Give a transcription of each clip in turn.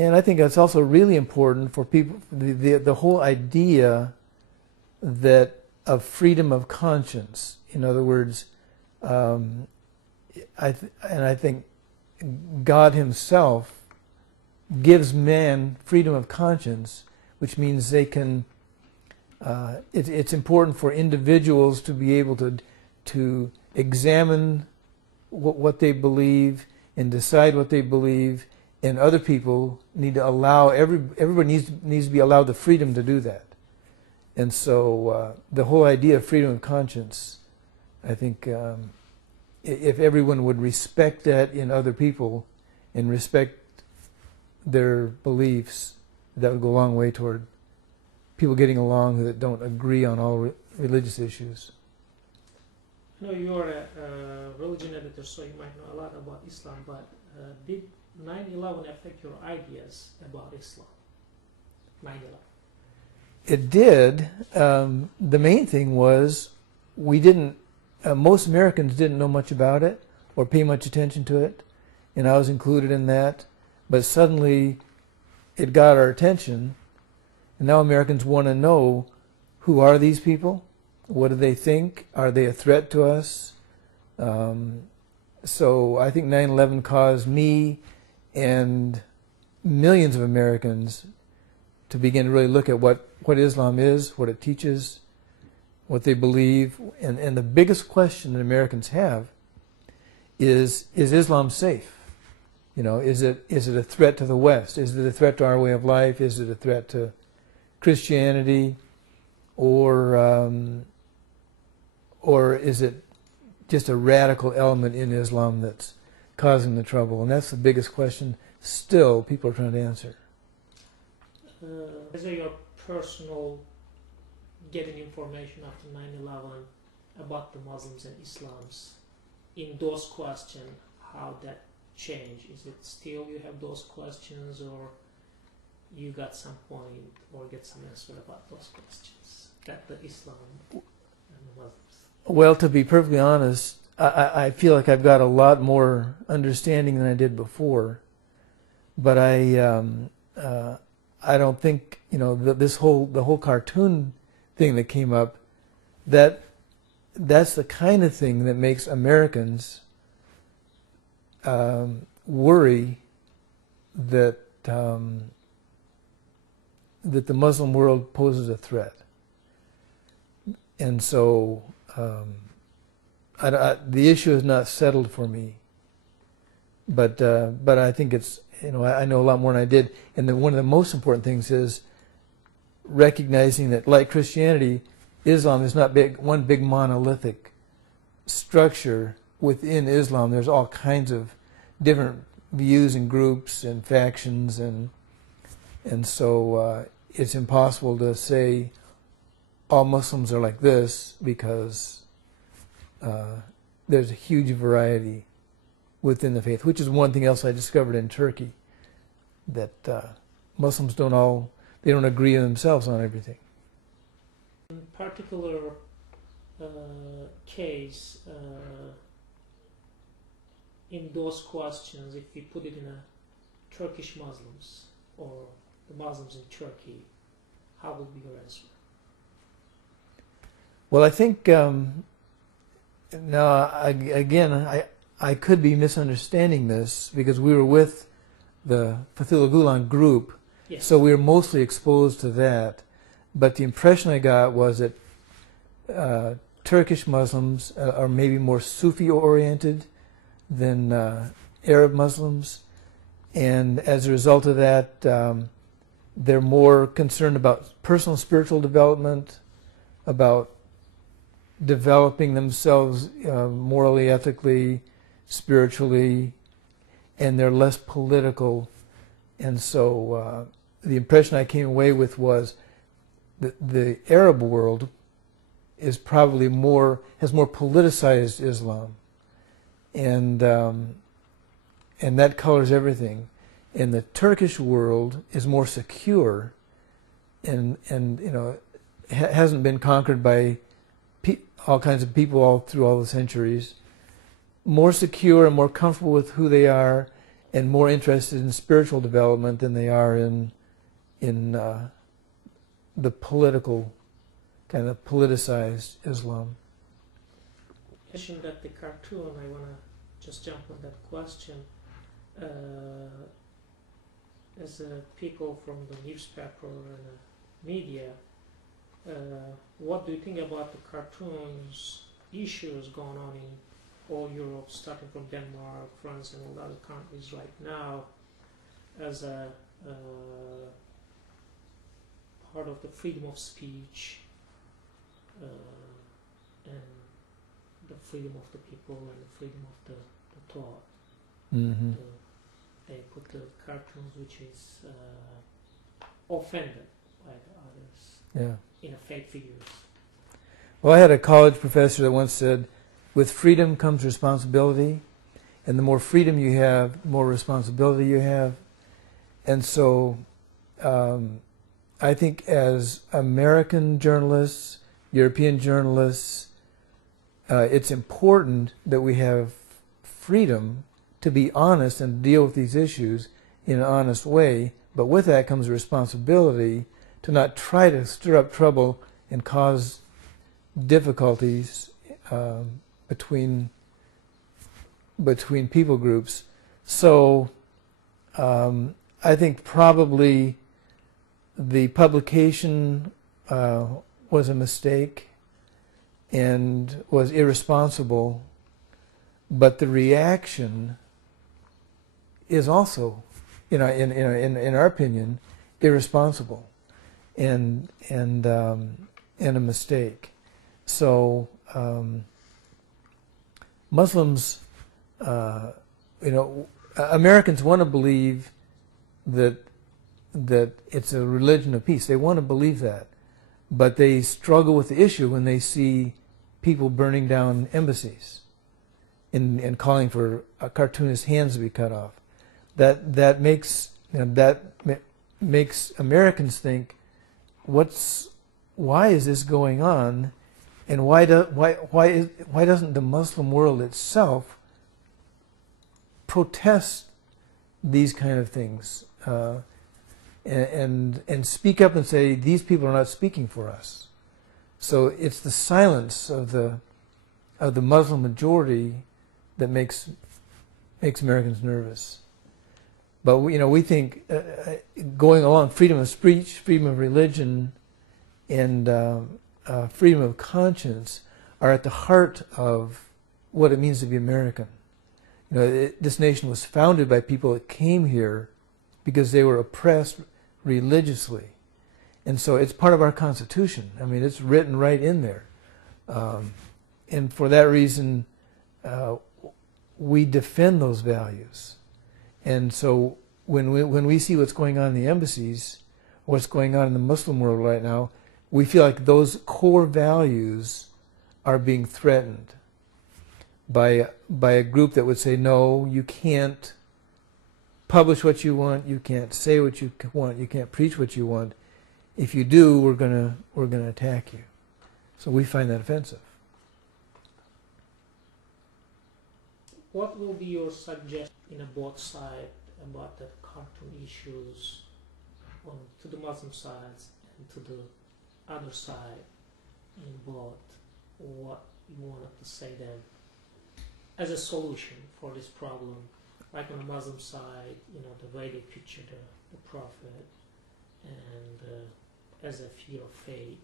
And I think that's also really important for people, the whole idea that of freedom of conscience. In other words, I think God Himself gives man freedom of conscience, which means they can. It's important for individuals to be able to examine what they believe and decide what they believe, and other people need to allow everybody needs to be allowed the freedom to do that. And so the whole idea of freedom of conscience, I think, if everyone would respect that in other people and respect their beliefs, that would go a long way toward people getting along that don't agree on all religious issues. I know you're a religion editor, so you might know a lot about Islam, but did 9/11 affect your ideas about Islam? 9/11. It did. The main thing was we didn't, most Americans didn't know much about it or pay much attention to it, and I was included in that. But suddenly it got our attention, and now Americans want to know, who are these people? What do they think? Are they a threat to us? So I think 9/11 caused me and millions of Americans to begin to really look at what Islam is, what it teaches, what they believe. And the biggest question that Americans have is Islam safe? You know, is it a threat to the West? Is it a threat to our way of life? Is it a threat to Christianity? Or is it just a radical element in Islam that's causing the trouble? And that's the biggest question still people are trying to answer. Is it your personal getting information after 9/11 about the Muslims and Islams in those questions, how that changed? Is it still you have those questions, or you got some point or get some answer about those questions? Got the Islam and the Muslims? Well, to be perfectly honest, I feel like I've got a lot more understanding than I did before, but I don't think, you know, the whole cartoon thing that came up, that's the kind of thing that makes Americans worry that the Muslim world poses a threat. And so the issue is not settled for me, but I think it's, you know, I know a lot more than I did. And one of the most important things is recognizing that, like Christianity, Islam is not one big monolithic structure. Within Islam, there's all kinds of different views and groups and factions, and so it's impossible to say all Muslims are like this, because there's a huge variety within the faith, which is one thing else I discovered in Turkey, that Muslims don't agree themselves on everything. In particular case, in those questions, if we put it in a Turkish Muslims or the Muslims in Turkey, how would be your answer? Well, I think I could be misunderstanding this, because we were with the Fethullah Gulen group, yes. So we were mostly exposed to that. But the impression I got was that Turkish Muslims are maybe more Sufi-oriented than Arab Muslims, and as a result of that, they're more concerned about personal spiritual development, about developing themselves morally, ethically, spiritually, and they're less political. And so the impression I came away with was that the Arab world is probably has more politicized Islam, and that colors everything. And the Turkish world is more secure, and you know, hasn't been conquered by all kinds of people all through all the centuries. More secure and more comfortable with who they are, and more interested in spiritual development than they are in the political, kind of politicized Islam. You mentioned that the cartoon, I want to just jump on that question. As people from the newspaper and media, what do you think about the cartoons issues going on in all Europe, starting from Denmark, France, and all the other countries right now, as a part of the freedom of speech and the freedom of the people and the freedom of the thought? Mm-hmm. They put the cartoons which is offended by the others in a fake figures. Well, I had a college professor that once said, with freedom comes responsibility, and the more freedom you have, the more responsibility you have. And so I think as American journalists, European journalists, it's important that we have freedom to be honest and deal with these issues in an honest way, but with that comes a responsibility to not try to stir up trouble and cause difficulties between people groups. So I think probably the publication was a mistake and was irresponsible, but the reaction is also, in our opinion, irresponsible and a mistake. So Muslims, Americans want to believe that it's a religion of peace. They want to believe that, but they struggle with the issue when they see people burning down embassies and calling for cartoonists' hands to be cut off. That makes Americans think, why is this going on, and why doesn't the Muslim world itself protest these kind of things and speak up and say, these people are not speaking for us? So it's the silence of the Muslim majority that makes Americans nervous. But we think going along, freedom of speech, freedom of religion, and freedom of conscience are at the heart of what it means to be American. This nation was founded by people that came here because they were oppressed religiously, and so it's part of our Constitution. I mean, it's written right in there, and for that reason, we defend those values. And so when we see what's going on in the embassies, what's going on in the Muslim world right now, we feel like those core values are being threatened by a group that would say, no, you can't publish what you want, you can't say what you want, you can't preach what you want. If you do, we're gonna attack you. So we find that offensive. What will be your suggestion in both sides about the cartoon issues, to the Muslim sides and to the other side in both? What you wanted to say then as a solution for this problem? Like on the Muslim side, the way they picture the Prophet and as a figure of faith,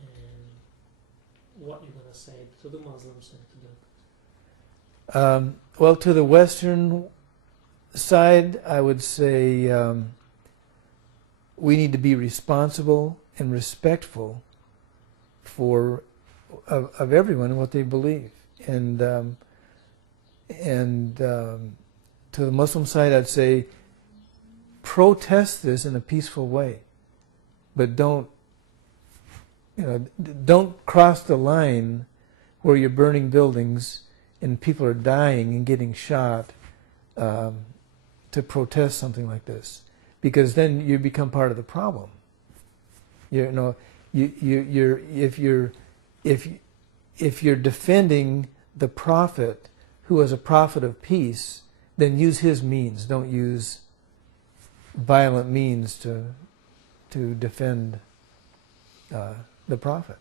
and what you're going to say to the Muslims and to the well, to the Western side, I would say we need to be responsible and respectful of everyone and what they believe. And to the Muslim side, I'd say protest this in a peaceful way, but don't cross the line where you're burning buildings and people are dying and getting shot to protest something like this, because then you become part of the problem. If you're defending the prophet who was a prophet of peace, then use his means. Don't use violent means to defend the prophet.